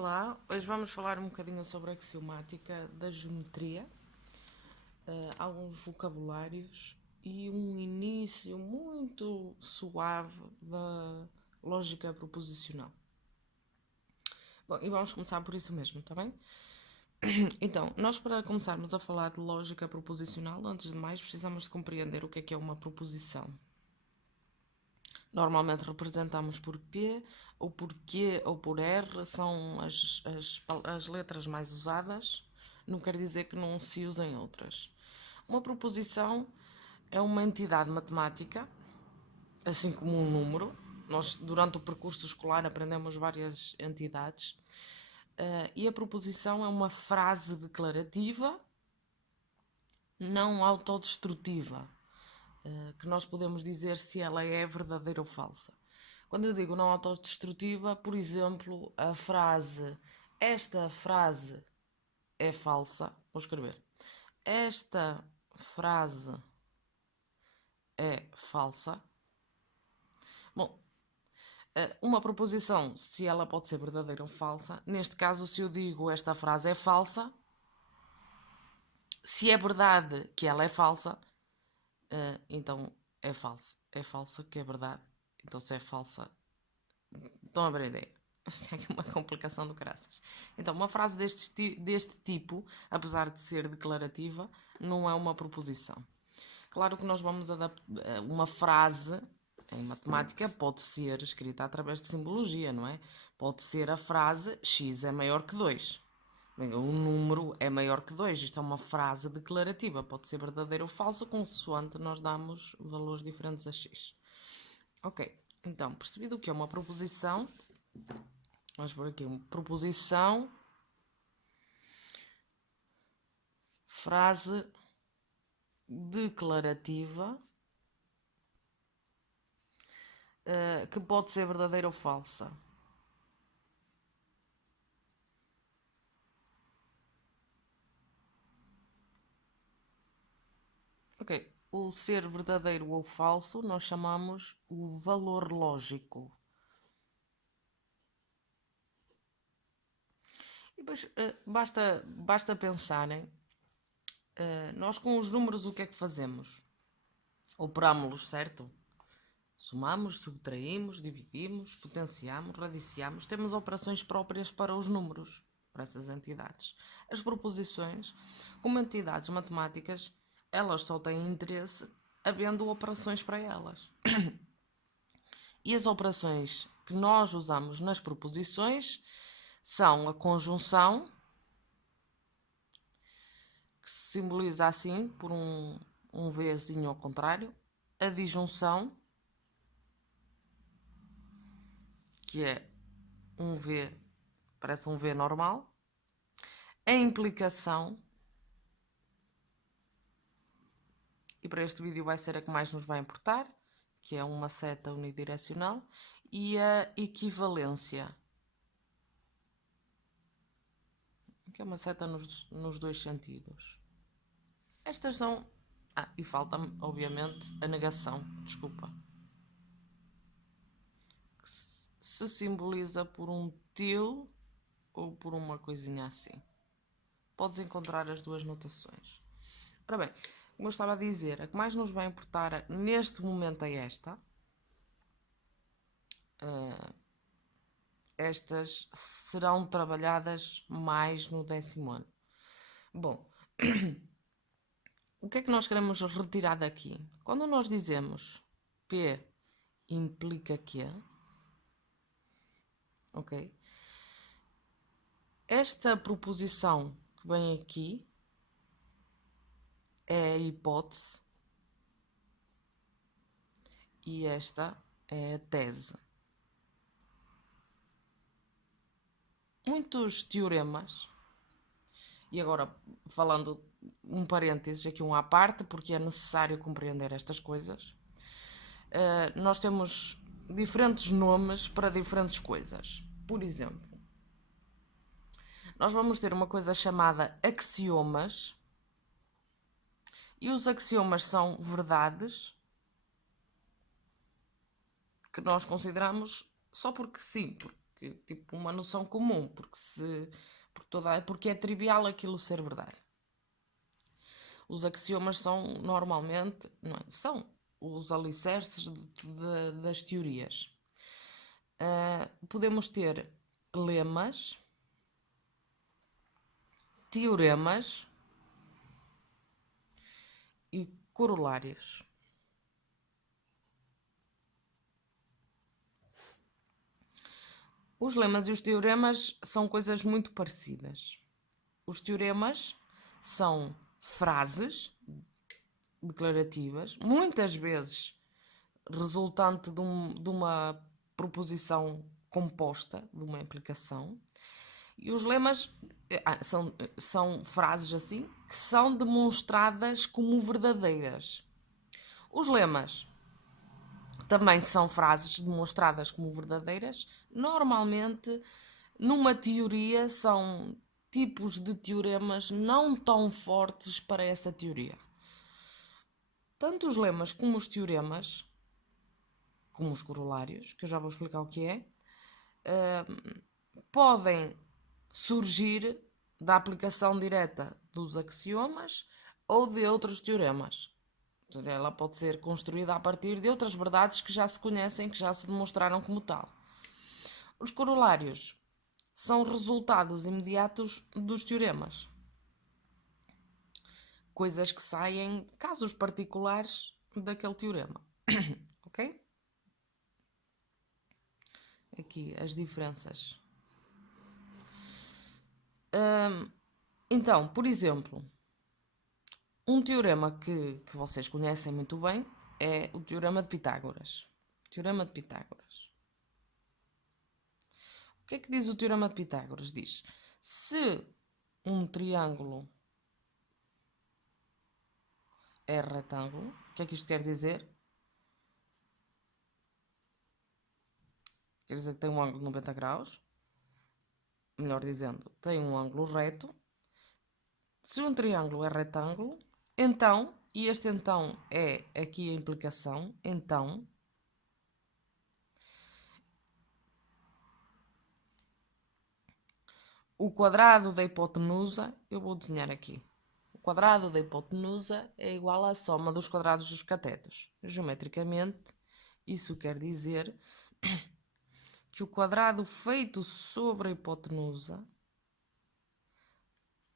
Olá, hoje vamos falar um bocadinho sobre a axiomática da geometria, alguns vocabulários e um início muito suave da lógica proposicional. Bom, e vamos começar por isso mesmo, está bem? Então, nós para começarmos a falar de lógica proposicional, antes de mais precisamos de compreender o que é uma proposição. Normalmente representamos por P, ou por Q, ou por R, são as letras mais usadas, não quer dizer que não se usem outras. Uma proposição é uma entidade matemática, assim como um número. Nós, durante o percurso escolar, aprendemos várias entidades. E a proposição é uma frase declarativa, não autodestrutiva, que nós podemos dizer se ela é verdadeira ou falsa. Quando eu digo não autodestrutiva, por exemplo, a frase esta frase é falsa, vou escrever. Esta frase é falsa. Bom, uma proposição, se ela pode ser verdadeira ou falsa, neste caso, se eu digo esta frase é falsa, se é verdade que ela é falsa, então é falsa. É falsa que é verdade. Então se é falsa, estão a ver a ideia. É uma complicação do caraças. Então, uma frase deste tipo, apesar de ser declarativa, não é uma proposição. Claro que nós vamos adaptar uma frase em matemática pode ser escrita através de simbologia, não é? Pode ser a frase x é maior que 2. Um número é maior que 2. Isto é uma frase declarativa. Pode ser verdadeira ou falsa, consoante nós damos valores diferentes a x. Ok, então, percebido o que é uma proposição, vamos por aqui, uma proposição, frase declarativa, que pode ser verdadeira ou falsa. Ok, o ser verdadeiro ou falso nós chamamos o valor lógico. E depois basta pensarem, nós com os números o que é que fazemos? Operámos-los, certo? Somamos, subtraímos, dividimos, potenciamos, radiciamos. Temos operações próprias para os números, para essas entidades. As proposições, como entidades matemáticas, elas só têm interesse havendo operações para elas. E as operações que nós usamos nas proposições são a conjunção, que se simboliza assim por um Vzinho ao contrário, a disjunção, que é um V, parece um V normal, a implicação, e para este vídeo vai ser a que mais nos vai importar, que é uma seta unidirecional, e a equivalência, que é uma seta nos dois sentidos. Estas são... e falta-me, obviamente, a negação, desculpa. Que se simboliza por um til ou por uma coisinha assim. Podes encontrar as duas notações. Ora bem, como eu estava a dizer, a que mais nos vai importar neste momento é esta. Estas serão trabalhadas mais no 10º ano. Bom, o que é que nós queremos retirar daqui? Quando nós dizemos P implica Q, ok? Esta proposição que vem aqui é a hipótese e esta é a tese. Muitos teoremas, e agora falando um parênteses aqui um à parte, porque é necessário compreender estas coisas, nós temos diferentes nomes para diferentes coisas. Por exemplo, nós vamos ter uma coisa chamada axiomas, e os axiomas são verdades que nós consideramos só porque sim, porque porque tipo uma noção comum, porque é trivial aquilo ser verdade. Os axiomas são normalmente, não é? São os alicerces das teorias. Podemos ter lemas, teoremas e corolários. Os lemas e os teoremas são coisas muito parecidas. Os teoremas são frases declarativas, muitas vezes resultante de uma proposição composta, de uma implicação. E os lemas são frases assim que são demonstradas como verdadeiras. Os lemas também são frases demonstradas como verdadeiras. Normalmente, numa teoria, são tipos de teoremas não tão fortes para essa teoria. Tanto os lemas como os teoremas, como os corolários, que eu já vou explicar o que é, podem surgir da aplicação direta dos axiomas ou de outros teoremas. Ela pode ser construída a partir de outras verdades que já se conhecem, que já se demonstraram como tal. Os corolários são resultados imediatos dos teoremas. Coisas que saem, casos particulares daquele teorema. Ok? Aqui as diferenças. Então, por exemplo, um teorema que vocês conhecem muito bem é o Teorema de Pitágoras. Teorema de Pitágoras. O que é que diz o Teorema de Pitágoras? Diz: se um triângulo é retângulo, o que é que isto quer dizer? Quer dizer que tem um ângulo de 90 graus. Melhor dizendo, tem um ângulo reto. Se um triângulo é retângulo, então, e este então é aqui a implicação, então, o quadrado da hipotenusa, eu vou desenhar aqui. O quadrado da hipotenusa é igual à soma dos quadrados dos catetos. Geometricamente, isso quer dizer que o quadrado feito sobre a hipotenusa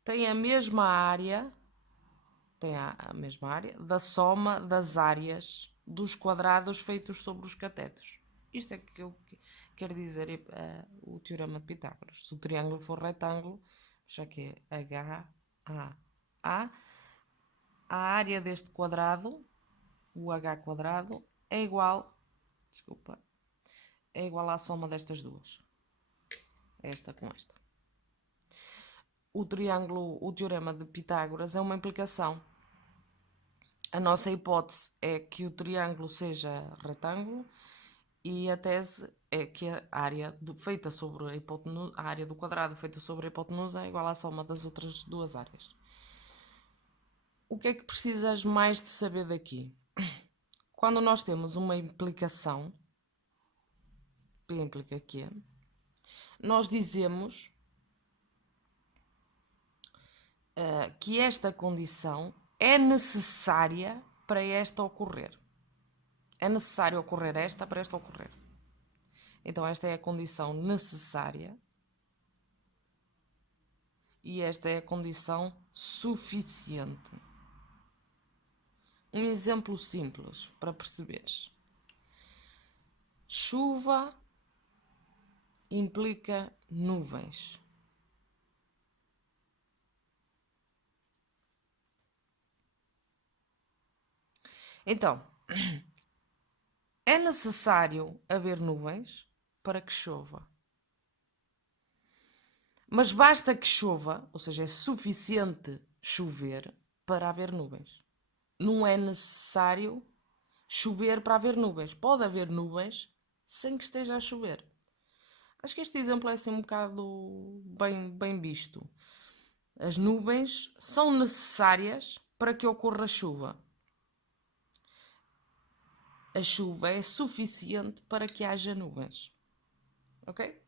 tem a mesma área, da soma das áreas dos quadrados feitos sobre os catetos. Isto é que eu quero dizer o teorema de Pitágoras. Se o triângulo for retângulo, já que é a área deste quadrado, o h quadrado, é igual à soma destas duas. Esta com esta. O teorema de Pitágoras é uma implicação. A nossa hipótese é que o triângulo seja retângulo e a tese é que a área feita sobre a hipotenusa, a área do quadrado feita sobre a hipotenusa é igual à soma das outras duas áreas. O que é que precisas mais de saber daqui? Quando nós temos uma implicação, P implica Q, nós dizemos que esta condição é necessária para esta ocorrer. É necessário ocorrer esta para esta ocorrer. Então esta é a condição necessária e esta é a condição suficiente. Um exemplo simples para perceberes. Chuva implica nuvens. Então, é necessário haver nuvens para que chova. Mas basta que chova, ou seja, é suficiente chover para haver nuvens. Não é necessário chover para haver nuvens. Pode haver nuvens sem que esteja a chover. Acho que este exemplo é assim um bocado bem visto. As nuvens são necessárias para que ocorra chuva. A chuva é suficiente para que haja nuvens. Ok?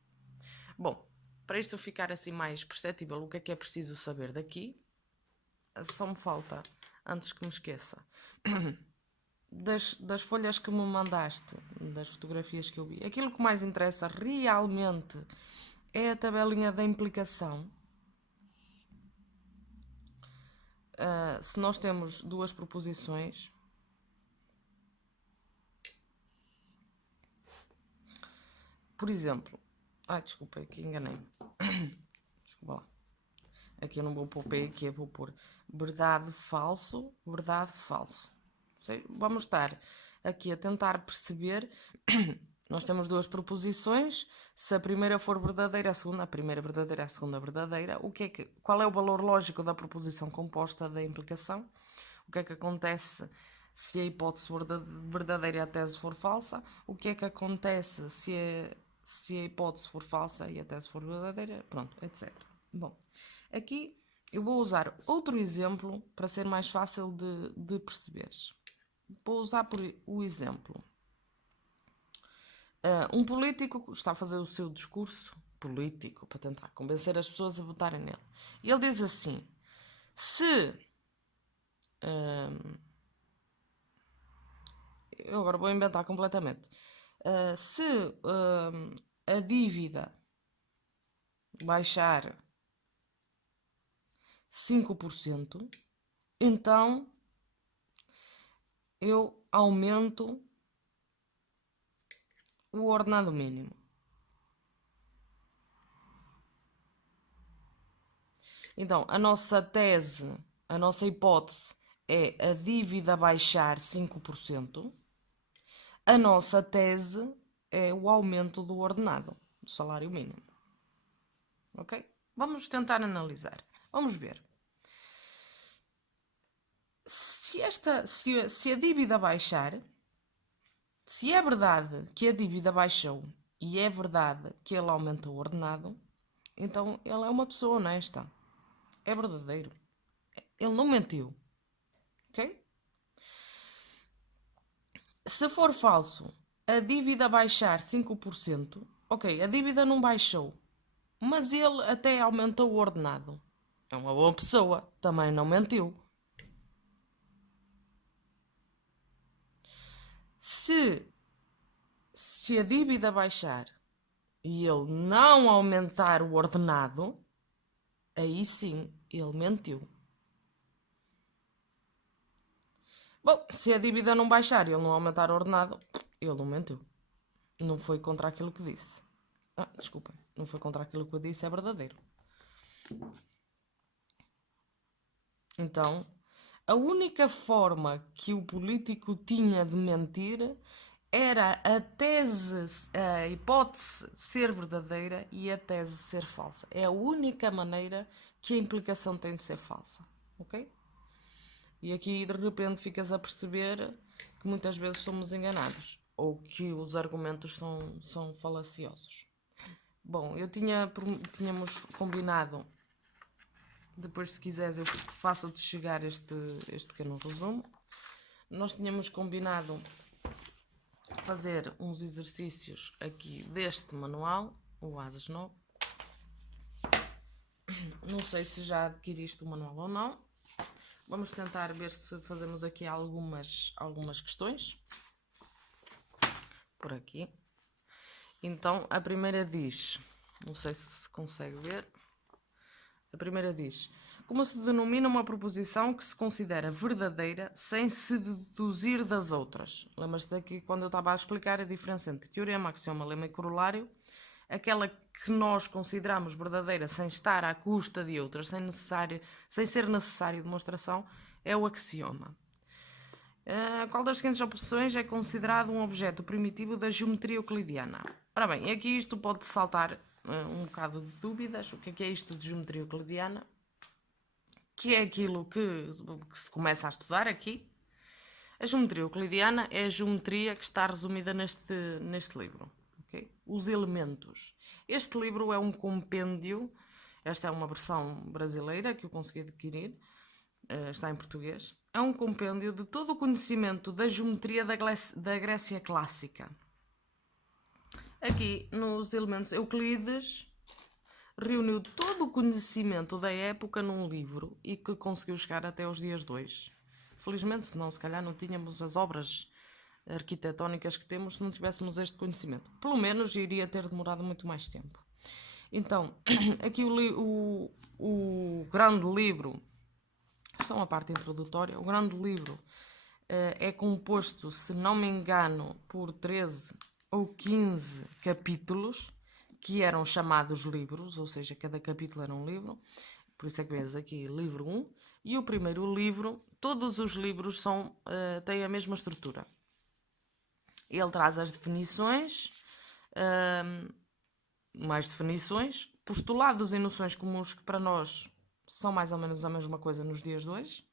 Bom, para isto ficar assim mais perceptível, o que é preciso saber daqui? Só me falta, antes que me esqueça, das folhas que me mandaste, das fotografias que eu vi. Aquilo que mais interessa realmente é a tabelinha da implicação. Se nós temos duas proposições, por exemplo, desculpa, aqui enganei-me. Desculpa lá. Aqui eu não vou pôr P, aqui eu vou pôr verdade, falso, verdade, falso. Vamos estar aqui a tentar perceber. Nós temos duas proposições. Se a primeira for verdadeira, a primeira verdadeira, a segunda verdadeira, qual é o valor lógico da proposição composta da implicação? O que é que acontece se a hipótese for verdadeira e a tese for falsa? O que é que acontece se a hipótese for falsa e a tese for verdadeira? Pronto, etc. Bom, aqui eu vou usar outro exemplo para ser mais fácil de perceberes. Vou usar o exemplo. Um político está a fazer o seu discurso político para tentar convencer as pessoas a votarem nele. E ele diz assim: eu agora vou inventar completamente. Se a dívida baixar 5%, então eu aumento o ordenado mínimo. Então, a nossa tese, a nossa hipótese é a dívida baixar 5%. A nossa tese é o aumento do ordenado, do salário mínimo. Ok? Vamos tentar analisar. Vamos ver. Se a dívida baixar, se é verdade que a dívida baixou e é verdade que ele aumentou o ordenado, então ele é uma pessoa honesta. É verdadeiro. Ele não mentiu. Ok? Se for falso, a dívida baixar 5%, ok, a dívida não baixou, mas ele até aumentou o ordenado. É uma boa pessoa, também não mentiu. Se a dívida baixar e ele não aumentar o ordenado, aí sim, ele mentiu. Bom, se a dívida não baixar e ele não aumentar o ordenado, ele não mentiu. Não foi contra aquilo que disse. Desculpa, não foi contra aquilo que eu disse, é verdadeiro. Então, a única forma que o político tinha de mentir era a hipótese ser verdadeira e a tese ser falsa. É a única maneira que a implicação tem de ser falsa, ok? E aqui de repente ficas a perceber que muitas vezes somos enganados ou que os argumentos são falaciosos. Bom, tínhamos combinado, depois se quiseres eu faço-te chegar este pequeno resumo. Nós tínhamos combinado fazer uns exercícios aqui deste manual, o ASES 9. Não sei se já adquiriste o manual ou não. Vamos tentar ver se fazemos aqui algumas questões. Por aqui. Então, a primeira diz, não sei se consegue ver, a primeira diz: como se denomina uma proposição que se considera verdadeira sem se deduzir das outras? Lembras-te daqui quando eu estava a explicar a diferença entre teorema, axioma, lema e corolário? Aquela que nós consideramos verdadeira sem estar à custa de outras, sem ser necessário demonstração, é o axioma. Qual das seguintes opções é considerado um objeto primitivo da geometria euclidiana? Ora bem, aqui isto pode saltar um bocado de dúvidas. O que é isto de geometria euclidiana? Que é aquilo que se começa a estudar aqui. A geometria euclidiana é a geometria que está resumida neste livro. Okay? Os elementos. Este livro é um compêndio. Esta é uma versão brasileira que eu consegui adquirir. Está em português. É um compêndio de todo o conhecimento da geometria da Grécia clássica. Aqui nos elementos Euclides reuniu todo o conhecimento da época num livro e que conseguiu chegar até os dias de hoje. Felizmente, senão se calhar não tínhamos as obras arquitetónicas que temos se não tivéssemos este conhecimento. Pelo menos iria ter demorado muito mais tempo. Então, aqui o grande livro, só uma parte introdutória, o grande livro é composto, se não me engano, por 13 ou 15 capítulos, que eram chamados livros, ou seja, cada capítulo era um livro. Por isso é que vês aqui livro 1. E o primeiro livro, todos os livros têm a mesma estrutura. Ele traz as definições, mais definições, postulados e noções comuns que para nós são mais ou menos a mesma coisa nos dias de hoje.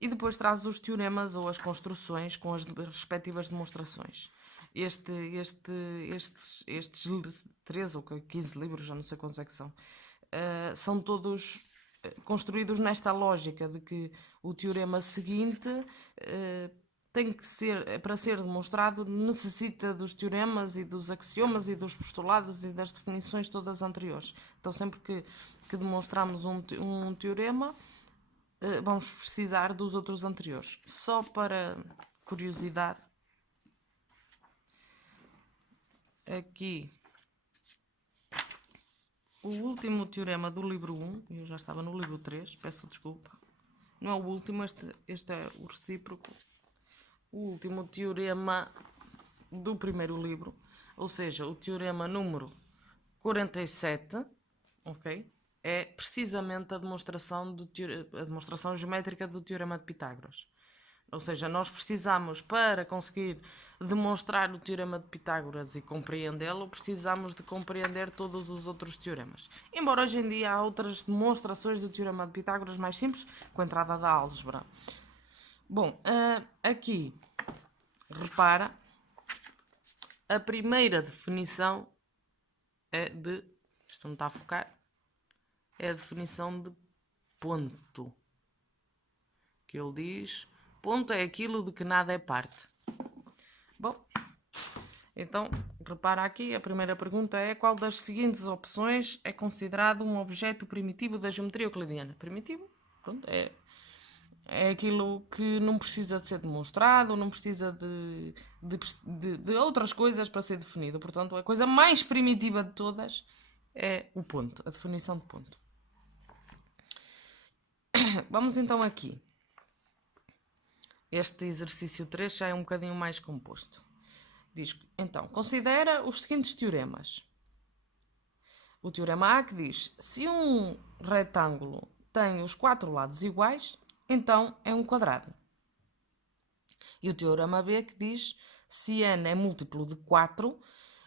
E depois traz os teoremas ou as construções com as respectivas demonstrações. Estes 13 ou 15 livros, já não sei quantos é que são todos construídos nesta lógica de que o teorema seguinte tem que ser, para ser demonstrado, necessita dos teoremas e dos axiomas e dos postulados e das definições todas anteriores. Então, sempre que demonstramos um teorema, vamos precisar dos outros anteriores. Só para curiosidade, aqui o último teorema do livro 1, eu já estava no livro 3, peço desculpa. Não é o último, este é o recíproco. O último teorema do primeiro livro, ou seja, o teorema número 47, ok? É precisamente a demonstração geométrica do teorema de Pitágoras. Ou seja, nós precisamos, para conseguir demonstrar o teorema de Pitágoras e compreendê-lo, precisamos de compreender todos os outros teoremas. Embora hoje em dia há outras demonstrações do teorema de Pitágoras mais simples, com a entrada da álgebra. Bom, aqui, repara, a primeira definição é de... Isto não está a focar. É a definição de ponto. Que ele diz... Ponto é aquilo de que nada é parte. Bom, então, repara aqui, a primeira pergunta é: qual das seguintes opções é considerado um objeto primitivo da geometria euclidiana? Primitivo, pronto, é aquilo que não precisa de ser demonstrado, não precisa de outras coisas para ser definido. Portanto, a coisa mais primitiva de todas é o ponto, a definição de ponto. Vamos então aqui. Este exercício 3 já é um bocadinho mais composto. Diz, então, considera os seguintes teoremas. O teorema A que diz, se um retângulo tem os 4 lados iguais, então é um quadrado. E o teorema B que diz, se n é múltiplo de 4,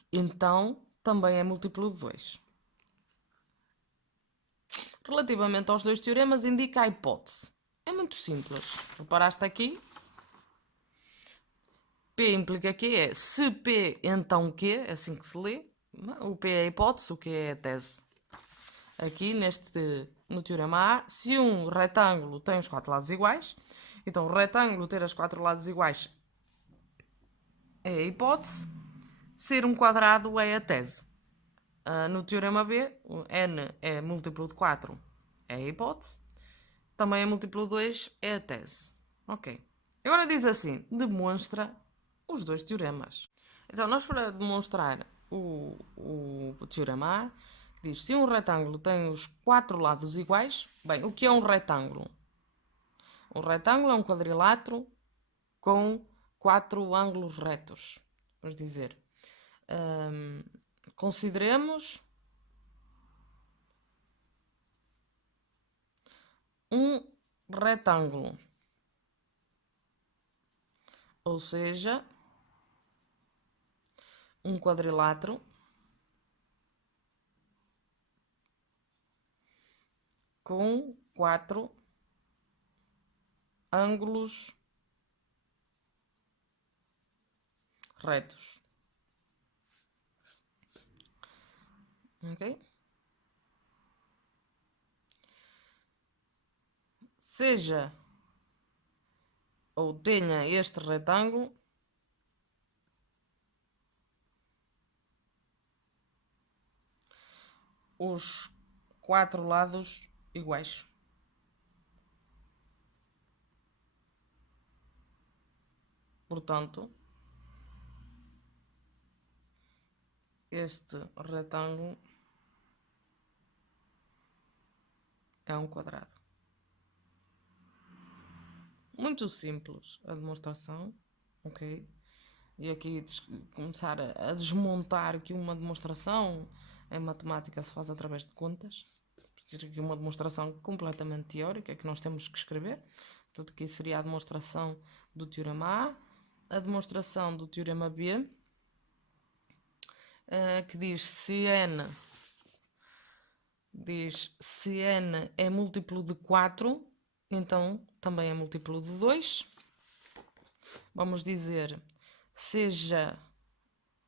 então também é múltiplo de 2. Relativamente aos dois teoremas, indica a hipótese. É muito simples. Reparaste aqui? P implica Q, é se P, então Q, é assim que se lê. O P é a hipótese, o Q é a tese. Aqui no teorema A, se um retângulo tem os 4 lados iguais, então o retângulo ter os 4 lados iguais é a hipótese, ser um quadrado é a tese. No teorema B, o n é múltiplo de 4, é a hipótese, também é múltiplo de 2, é a tese. Ok. Agora diz assim, demonstra os dois teoremas. Então, nós para demonstrar o teorema A, diz, se um retângulo tem os 4 lados iguais, bem, o que é um retângulo? Um retângulo é um quadrilátero com 4 ângulos retos. Vamos dizer, consideremos um retângulo, ou seja, um quadrilátero com 4 ângulos retos. Ok? Seja ou tenha este retângulo os 4 lados iguais. Portanto, este retângulo é um quadrado. Muito simples a demonstração, ok? E aqui começar a desmontar aqui uma demonstração em matemática se faz através de contas. Aqui uma demonstração completamente teórica que nós temos que escrever. Portanto, aqui seria a demonstração do teorema A, a demonstração do teorema B, que diz se n é múltiplo de 4, então também é múltiplo de 2. Vamos dizer, seja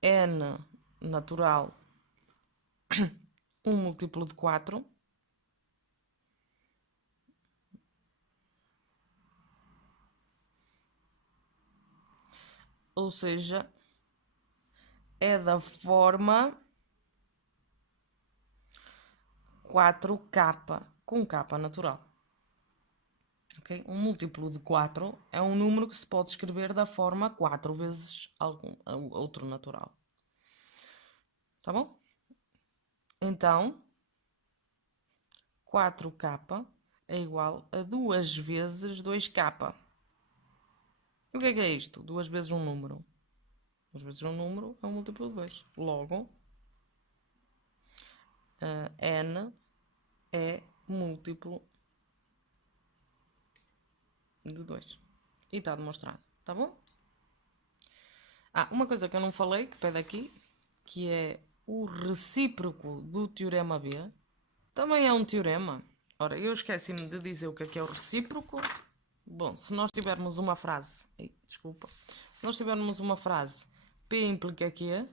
n natural um múltiplo de 4. Ou seja, é da forma 4k, com k natural. Okay? Um múltiplo de 4 é um número que se pode escrever da forma 4 vezes algum outro natural. Tá bom? Então, 4k é igual a 2 vezes 2k. O que é isto? 2 vezes um número. 2 vezes um número é um múltiplo de 2. Logo, n é múltiplo de 2. E está demonstrado. Tá bom? Uma coisa que eu não falei, que pede aqui, que é o recíproco do teorema B. Também é um teorema. Ora, eu esqueci-me de dizer o que é o recíproco. Bom, se nós tivermos uma frase... Se nós tivermos uma frase P implica Q,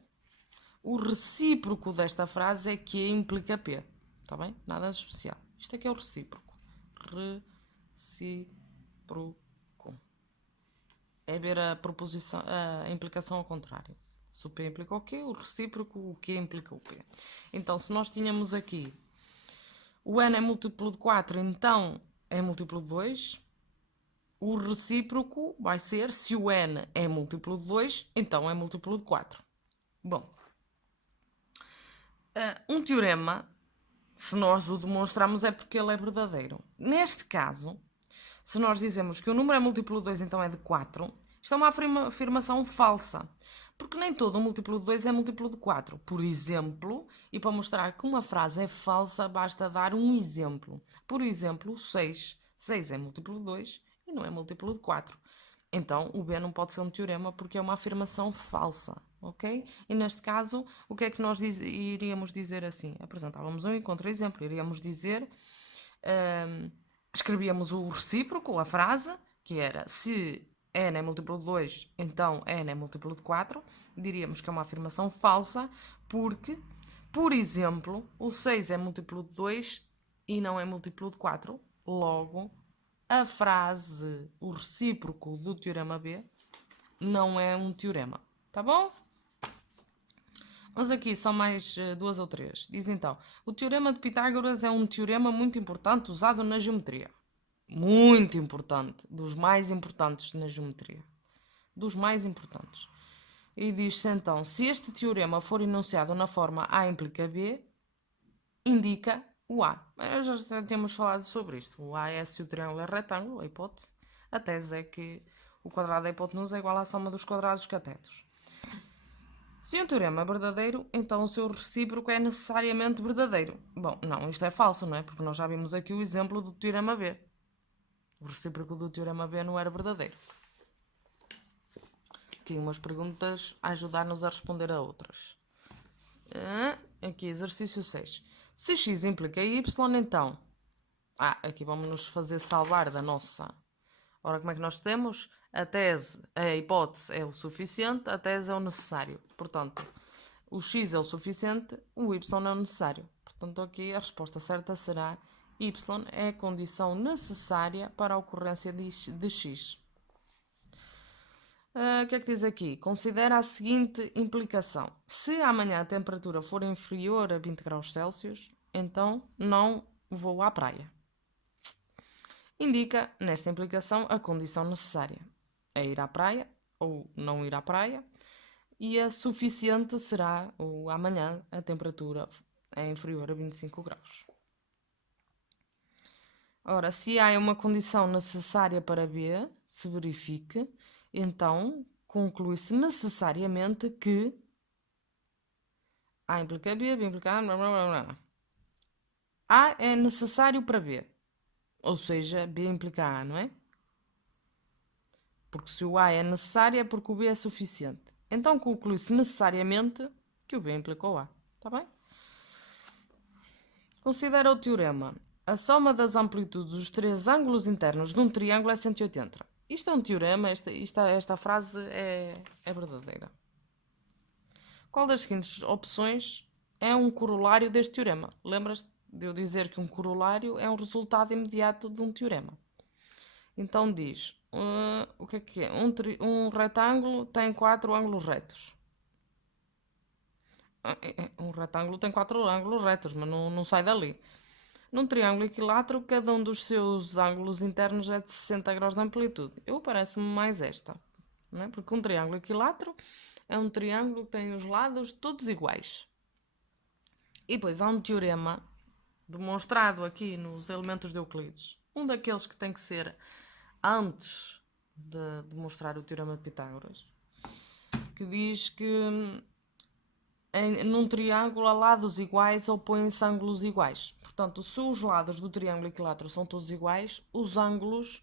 o recíproco desta frase é Q implica P. Está bem? Nada de especial. Isto aqui é o recíproco. Recíproco. É ver a proposição, a implicação ao contrário. Se o P implica o Q, o recíproco, o Q implica o P. Então, se nós tínhamos aqui o n é múltiplo de 4, então é múltiplo de 2. O recíproco vai ser, se o n é múltiplo de 2, então é múltiplo de 4. Bom, um teorema, se nós o demonstramos, é porque ele é verdadeiro. Neste caso, se nós dizemos que o número é múltiplo de 2, então é de 4, isto é uma afirmação falsa. Porque nem todo múltiplo de 2 é múltiplo de 4. Por exemplo, e para mostrar que uma frase é falsa, basta dar um exemplo. Por exemplo, 6. 6 é múltiplo de 2 e não é múltiplo de 4. Então, o B não pode ser um teorema porque é uma afirmação falsa, ok? E neste caso, o que é que nós iríamos dizer assim? Apresentávamos um contra-exemplo. Iríamos dizer... escrevíamos o recíproco, a frase, que era se n é múltiplo de 2, então n é múltiplo de 4. Diríamos que é uma afirmação falsa porque, por exemplo, o 6 é múltiplo de 2 e não é múltiplo de 4. Logo, a frase, o recíproco do teorema B, não é um teorema. Tá bom? Vamos aqui, só mais 2 ou 3. Diz então, o teorema de Pitágoras é um teorema muito importante usado na geometria. Muito importante. Dos mais importantes na geometria. Dos mais importantes. E diz-se então, se este teorema for enunciado na forma A implica B, indica o A. Já temos falado sobre isto. O A é se o triângulo é retângulo, a hipótese. A tese é que o quadrado da hipotenusa é igual à soma dos quadrados catetos. Se um teorema é verdadeiro, então o seu recíproco é necessariamente verdadeiro. Bom, não, isto é falso, não é? Porque nós já vimos aqui o exemplo do teorema B. O recíproco do teorema B não era verdadeiro. Aqui umas perguntas a ajudar-nos a responder a outras. Aqui, exercício 6. Se x implica y, então... aqui vamos nos fazer salvar da nossa... Ora, como é que nós temos? A hipótese é o suficiente, a tese é o necessário. Portanto, o x é o suficiente, o y é o necessário. Portanto, aqui a resposta certa será y é a condição necessária para a ocorrência de x. O que é que diz aqui? Considera a seguinte implicação. Se amanhã a temperatura for inferior a 20 graus Celsius, então não vou à praia. Indica, nesta implicação, a condição necessária. É ir à praia ou não ir à praia. E a suficiente será o amanhã a temperatura é inferior a 25 graus. Ora, se A é uma condição necessária para B, se verifique, então conclui-se necessariamente que A implica B, B implica A, blá blá blá blá. A é necessário para B, ou seja, B implica A, não é? Porque se o A é necessário é porque o B é suficiente. Então conclui-se necessariamente que o B implica o A. Está bem? Considera o teorema. A soma das amplitudes dos três ângulos internos de um triângulo é 180. Isto é um teorema, esta frase é verdadeira. Qual das seguintes opções é um corolário deste teorema? Lembras-te de eu dizer que um corolário é um resultado imediato de um teorema? Então diz, o que é? Um retângulo tem 4 ângulos retos. Um retângulo tem 4 ângulos retos, mas não sai dali. Num triângulo equilátero, cada um dos seus ângulos internos é de 60 graus de amplitude. Eu parece-me mais esta, não é? Porque um triângulo equilátero é um triângulo que tem os lados todos iguais. E depois há um teorema demonstrado aqui nos elementos de Euclides. Um daqueles que tem que ser antes de demonstrar o teorema de Pitágoras, que diz que num triângulo a lados iguais opõem-se ângulos iguais. Portanto, se os lados do triângulo equilátero são todos iguais, os ângulos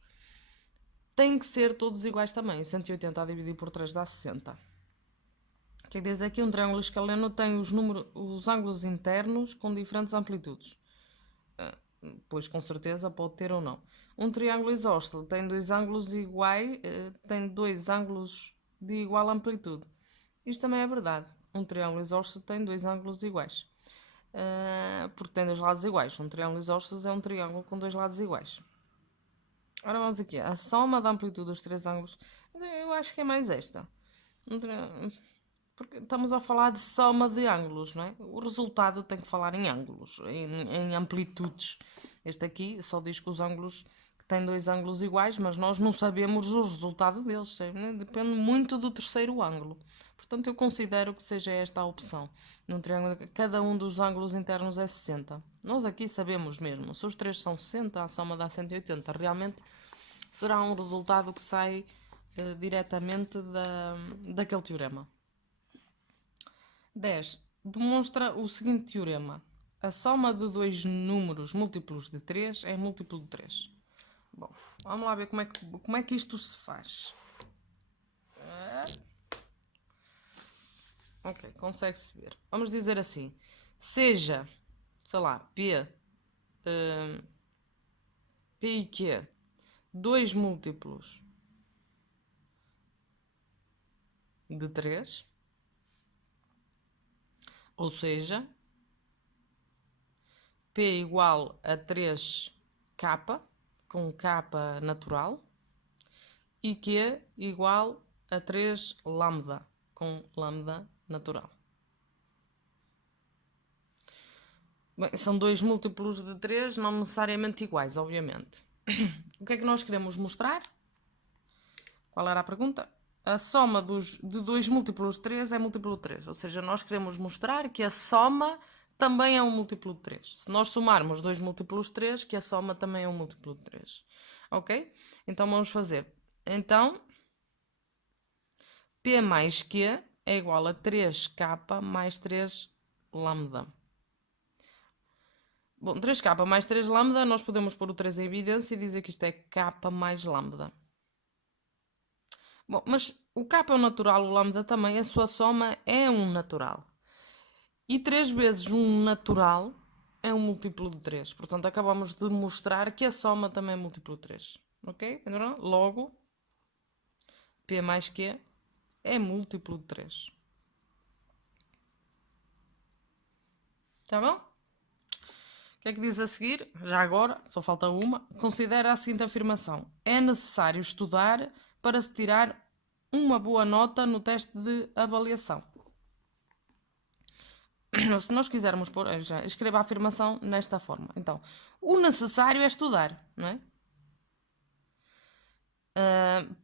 têm que ser todos iguais também. 180 a dividir por 3 dá 60. Quer dizer que um triângulo escaleno tem os ângulos internos com diferentes amplitudes. Pois com certeza pode ter ou não. Um triângulo isósceles tem dois ângulos iguais, tem dois ângulos de igual amplitude. Isto também é verdade. Um triângulo isósceles tem dois ângulos iguais. Porque tem dois lados iguais. Um triângulo isósceles é um triângulo com dois lados iguais. Ora vamos aqui. A soma da amplitude dos três ângulos. Eu acho que é mais esta. Porque estamos a falar de soma de ângulos, não é? O resultado tem que falar em ângulos, em amplitudes. Este aqui só diz que os ângulos têm dois ângulos iguais, mas nós não sabemos o resultado deles. Depende muito do terceiro ângulo. Portanto, eu considero que seja esta a opção. Num triângulo, cada um dos ângulos internos é 60. Nós aqui sabemos mesmo. Se os três são 60, a soma dá 180. Realmente será um resultado que sai diretamente daquele teorema. 10. Demonstra o seguinte teorema. A soma de dois números múltiplos de 3 é múltiplo de 3. Bom, vamos lá ver como é que isto se faz. Ok, consegue-se ver. Vamos dizer assim. Seja, sei lá, P e Q, dois múltiplos de 3. Ou seja, P igual a 3K, com K natural, e Q igual a 3 lambda, com lambda natural. Bem, são dois múltiplos de 3, não necessariamente iguais, obviamente. O que é que nós queremos mostrar? Qual era a pergunta? A soma de dois múltiplos de 3 é múltiplo de 3. Ou seja, nós queremos mostrar que a soma também é um múltiplo de 3. Se nós somarmos dois múltiplos de 3, que a soma também é um múltiplo de 3. Ok? Então vamos fazer. Então, P mais Q é igual a 3K mais 3 lambda. Bom, 3K mais 3 lambda, nós podemos pôr o 3 em evidência e dizer que isto é K mais lambda. Bom, mas o K é um natural, o lambda também, a sua soma é um natural. E 3 vezes um natural é um múltiplo de 3. Portanto, acabamos de mostrar que a soma também é múltiplo de 3. Ok? Logo, P mais Q é múltiplo de 3. Tá bom? O que é que diz a seguir? Já agora, só falta uma. Considera a seguinte afirmação. É necessário estudar para se tirar uma boa nota no teste de avaliação. Se nós quisermos pôr, já escreva a afirmação nesta forma. Então, o necessário é estudar, não é?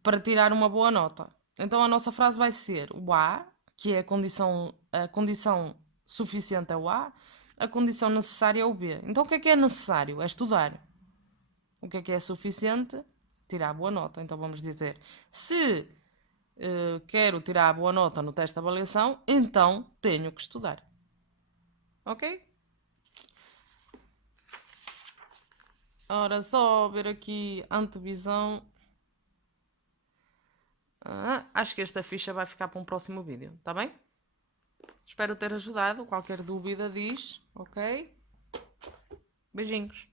Para tirar uma boa nota. Então a nossa frase vai ser o A, que é a condição suficiente é o A condição necessária é o B. Então o que é necessário? É estudar. O que é suficiente? Tirar a boa nota. Então vamos dizer, se quero tirar a boa nota no teste de avaliação, então tenho que estudar. Ok? Ora, só ver aqui antevisão. Acho que esta ficha vai ficar para um próximo vídeo, tá bem? Espero ter ajudado. Qualquer dúvida diz, ok? Beijinhos.